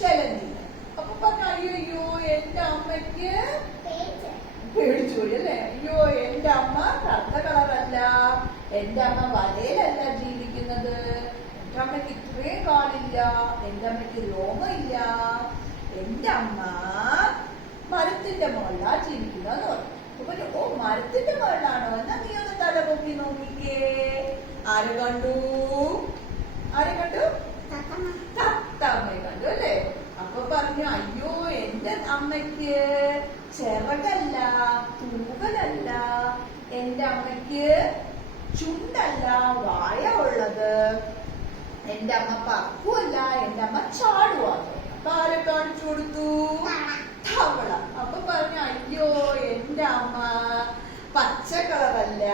ചെലന്തി. അപ്പൊ പറഞ്ഞു അയ്യോ എന്റെ അമ്മയ്ക്ക് പേടിച്ചു പോയി അല്ലേ. അയ്യോ എന്റെ അമ്മ കറുത്ത കളറല്ല, എന്റെ അമ്മ വലയിലല്ല ജീവിക്കുന്നത്, എന്റെ അമ്മയ്ക്ക് ഇത്രയും കാലില്ല, എന്റെ അമ്മയ്ക്ക് രോമമില്ല, എന്റെ അമ്മ മരത്തിന്റെ മുകളിലാ ജീവിക്കുന്നതെന്ന് പറഞ്ഞു. അപ്പൊ ഓ മരത്തിന്റെ മുകളിലാണോ, എന്നാ നീ ഒന്ന് തല പൊക്കി നോക്കിക്കേ. ആരെ കണ്ടു? തത്തമ്മയെ കണ്ടു അല്ലേ. അപ്പൊ പറഞ്ഞു അയ്യോ എന്റെ അമ്മയ്ക്ക് ചിറകല്ല, തൂവലല്ല, എന്റെ അമ്മയ്ക്ക് ചുണ്ടല്ല, വായ ഉള്ളത്, എന്റെ അമ്മ പറക്കുമല്ല, എന്റെ അമ്മ ചാടുവാണ്. അപ്പൊ ആരെ കാണിച്ചു കൊടുത്തു? തവള. അപ്പൊ പറഞ്ഞു അയ്യോ എന്റെ അമ്മ പച്ച കളറല്ല,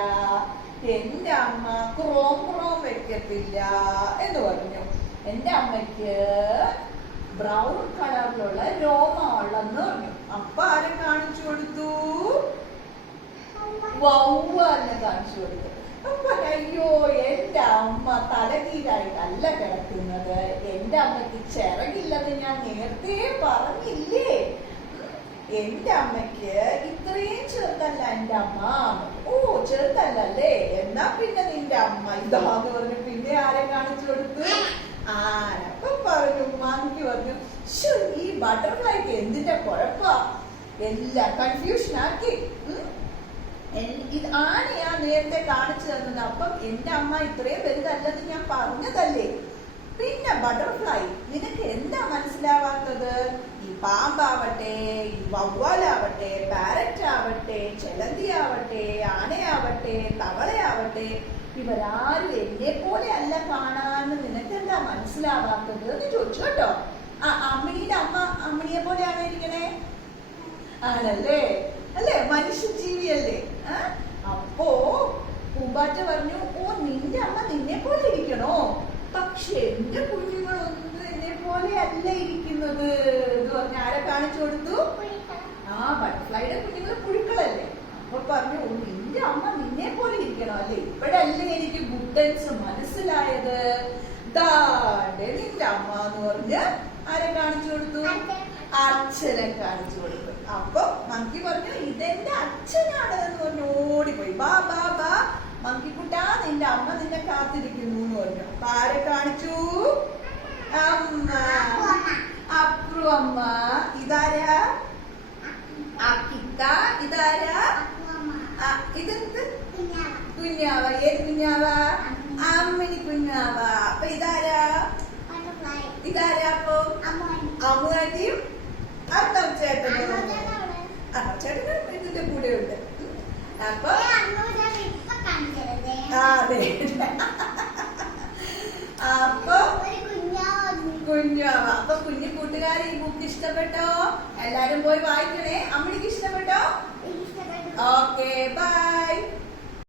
എന്റെ അമ്മ ക്രോം വെക്കത്തില്ല എന്ന് പറഞ്ഞു. എന്റെ അമ്മയ്ക്ക് ബ്രൗൺ കളറിലുള്ള രോമമുള്ളെന്ന് പറഞ്ഞു. അപ്പൊ ആരെ കാണിച്ചു കൊടുത്തു? വവ്വാലിനെ കാണിച്ചു കൊടുത്തു. അപ്പൊ അയ്യോ എന്റെ അമ്മ തലകീഴായിട്ടല്ല കിടക്കുന്നത്, എന്റെ അമ്മയ്ക്ക് ചിറകില്ലെന്ന് ഞാൻ നേരത്തെ പറഞ്ഞില്ലേ, എന്റെ അമ്മയ്ക്ക് ഇത്രയും ചെറുതല്ല എന്റെ അമ്മ. ഓ ചെറുതല്ലേ, എന്നാ പിന്നെ നിന്റെ അമ്മ ഇതാന്ന് പറഞ്ഞു. പിന്നെ ആരെ കാണിച്ചു കൊടുത്തു? ആരപ്പൊ പറഞ്ഞു മങ്കി പറഞ്ഞു ഈ ബട്ടർഫ്ലൈക്ക് എന്തിന്റെ കുഴപ്പാ, എല്ലാം കൺഫ്യൂഷൻ ആക്കി. ഇത് ആനയാ നേരത്തെ കാണിച്ചു തന്നത്. അപ്പം എന്റെ അമ്മ ഇത്രയും വലുതല്ലെന്ന് ഞാൻ പറഞ്ഞതല്ലേ. പിന്നെ ബട്ടർഫ്ലൈ നിനക്ക് എന്താ മനസ്സിലാവാത്തത്? ഈ പാമ്പാവട്ടെ, ഈ വവ്വാലാവട്ടെ, പാരറ്റ് ആവട്ടെ, ചെലന്തി ആവട്ടെ, ആനയാവട്ടെ, തവളയാവട്ടെ, ഇവരാരും എന്നെ പോലെ അല്ല കാണാന്ന് നിനക്ക് എന്താ മനസ്സിലാവാത്തത് എന്ന് ചോദിച്ചു കേട്ടോ. അമ്മിണിയുടെ അമ്മ അമ്മിണിയെ പോലെയാണ് ഇരിക്കണേ. ആണല്ലേ, അല്ലേ, മനുഷ്യജീവിയല്ലേ. അപ്പോ പൂമ്പാറ്റ പറഞ്ഞു ഓ നിന്റെ അമ്മ നിന്നെ പോലെ ഇരിക്കണോ, പക്ഷെ എന്റെ കുഞ്ഞുങ്ങളൊന്നും എന്നെ പോലെ അല്ല ഇരിക്കുന്നത് എന്ന് പറഞ്ഞ് ആരെ കാണിച്ചു കൊടുത്തു? ബട്ടർഫ്ലൈയുടെ കുഞ്ഞുങ്ങൾ പുഴുക്കളല്ലേ. അപ്പൊ പറഞ്ഞു ഓ നിന്റെ അമ്മ നിന്നെ പോലെ ഇരിക്കണോ അല്ലേ, ഇപ്പോഴല്ലേ എനിക്ക് ഗുഡൻസ് മനസ്സിലായത്. നിന്റെ അമ്മ എന്ന് പറഞ്ഞ് ആരെ കാണിച്ചു കൊടുത്തു? അച്ഛനെ കാണിച്ചു കൊടുത്തു. അപ്പൊ മങ്കി പറഞ്ഞു ഇതെന്റെ അച്ഛനാണ് എന്ന് പറഞ്ഞു ഓടിപ്പോയി. ബാ ബാ ബാ മങ്കിക്കുട്ടാ നിന്റെ അമ്മ നിന്നെ കാത്തിരിക്കുന്നു എന്ന് പറഞ്ഞു. അപ്പൊ ആരെ കാണിച്ചു? അമ്മ. അപ്രു അമ്മ. ഇതാരാ? അക്കിത്ത. ഇതാരാ? ഇതെന്ത് കുഞ്ഞാവ? ഏത് കുഞ്ഞാവ? അമ്മിണി കുഞ്ഞാവ. അപ്പൊ ഇതാരാ? ഇതാരാ? അപ്പൊ അമ്മുവാറ്റിയും അർത്ഥം ചേട്ടനും ചേട്ടനും ഇതിന്റെ കൂടെ ഉണ്ട്. അപ്പൊ അതെ, അപ്പൊ കുഞ്ഞാവ. അപ്പൊ കുഞ്ഞു കൂട്ടുകാരെ ഈ ബുക്ക് ഇഷ്ടപ്പെട്ടോ? എല്ലാരും പോയി വായിക്കണേ. അമ്മിണിക്ക് ഇഷ്ടപ്പെട്ടോ? Okay bye.